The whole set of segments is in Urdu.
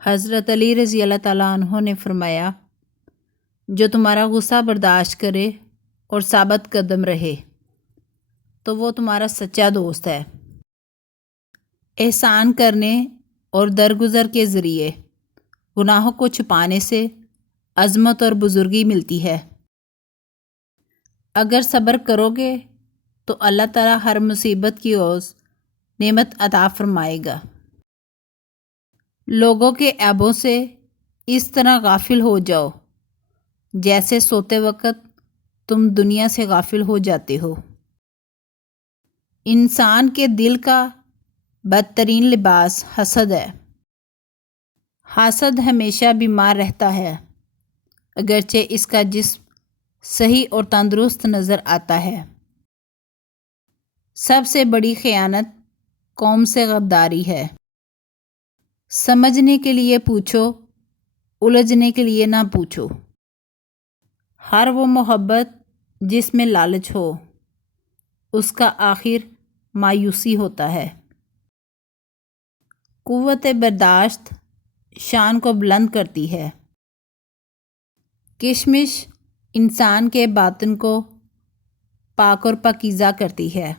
حضرت علی رضی اللہ تعالیٰ عنہ نے فرمایا، جو تمہارا غصہ برداشت کرے اور ثابت قدم رہے تو وہ تمہارا سچا دوست ہے۔ احسان کرنے اور درگزر کے ذریعے گناہوں کو چھپانے سے عظمت اور بزرگی ملتی ہے۔ اگر صبر کرو گے تو اللہ تعالیٰ ہر مصیبت کی عوض نعمت عطا فرمائے گا۔ لوگوں کے عیبوں سے اس طرح غافل ہو جاؤ جیسے سوتے وقت تم دنیا سے غافل ہو جاتے ہو۔ انسان کے دل کا بدترین لباس حسد ہے۔ حاسد ہمیشہ بیمار رہتا ہے، اگرچہ اس کا جسم صحیح اور تندرست نظر آتا ہے۔ سب سے بڑی خیانت قوم سے غداری ہے۔ سمجھنے کے لیے پوچھو، الجھنے کے لیے نہ پوچھو۔ ہر وہ محبت جس میں لالچ ہو اس کا آخر مایوسی ہوتا ہے۔ قوت برداشت شان کو بلند کرتی ہے۔ کشمش انسان کے باطن کو پاک اور پاکیزہ کرتی ہے۔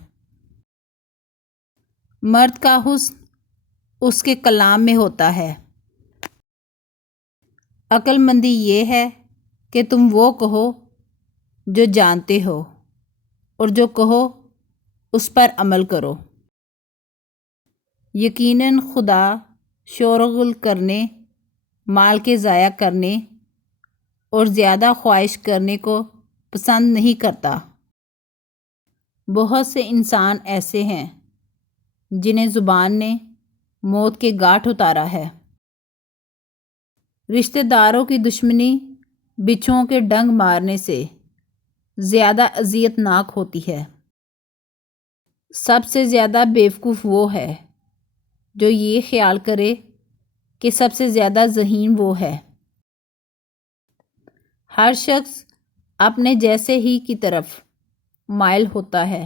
مرد کا حسن اس کے کلام میں ہوتا ہے۔ عقل مندی یہ ہے کہ تم وہ کہو جو جانتے ہو اور جو کہو اس پر عمل کرو۔ یقیناً خدا شور و غل کرنے، مال کے ضائع کرنے اور زیادہ خواہش کرنے کو پسند نہیں کرتا۔ بہت سے انسان ایسے ہیں جنہیں زبان نے موت کے گھاٹ اتارا ہے۔ رشتہ داروں کی دشمنی بچھوؤں کے ڈنگ مارنے سے زیادہ اذیت ناک ہوتی ہے۔ سب سے زیادہ بیوقوف وہ ہے جو یہ خیال کرے کہ سب سے زیادہ ذہین وہ ہے۔ ہر شخص اپنے جیسے ہی کی طرف مائل ہوتا ہے۔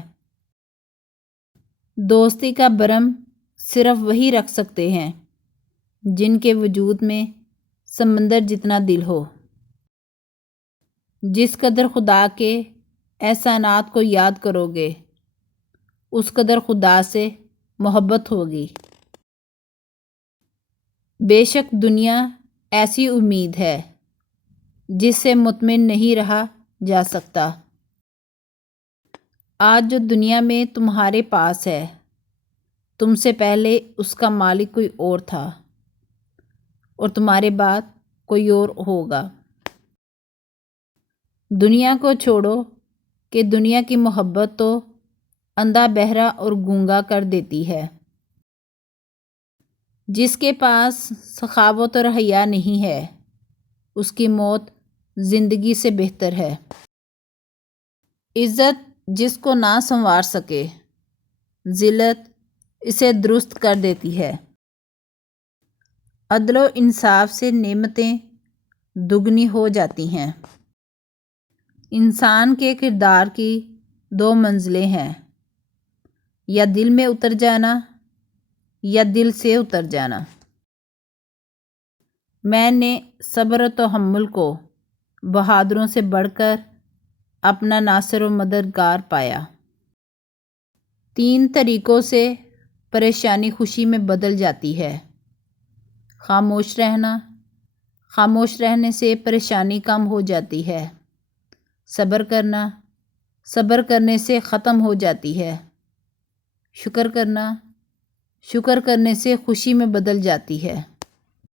دوستی کا بھرم صرف وہی رکھ سکتے ہیں جن کے وجود میں سمندر جتنا دل ہو۔ جس قدر خدا کے احسانات کو یاد کرو گے اس قدر خدا سے محبت ہوگی۔ بے شک دنیا ایسی امید ہے جس سے مطمئن نہیں رہا جا سکتا۔ آج جو دنیا میں تمہارے پاس ہے تم سے پہلے اس کا مالک کوئی اور تھا اور تمہارے بعد کوئی اور ہوگا۔ دنیا کو چھوڑو کہ دنیا کی محبت تو اندھا بہرا اور گونگا کر دیتی ہے۔ جس کے پاس سخاوت اور حیا نہیں ہے اس کی موت زندگی سے بہتر ہے۔ عزت جس کو نہ سنوار سکے ذلت اسے درست کر دیتی ہے۔ عدل و انصاف سے نعمتیں دگنی ہو جاتی ہیں۔ انسان کے کردار کی دو منزلیں ہیں، یا دل میں اتر جانا یا دل سے اتر جانا۔ میں نے صبر و تحمل کو بہادروں سے بڑھ کر اپنا ناصر و مددگار پایا۔ 3 طریقوں سے پریشانی خوشی میں بدل جاتی ہے۔ خاموش رہنا، خاموش رہنے سے پریشانی کم ہو جاتی ہے۔ صبر کرنا، صبر کرنے سے ختم ہو جاتی ہے۔ شکر کرنا، شکر کرنے سے خوشی میں بدل جاتی ہے۔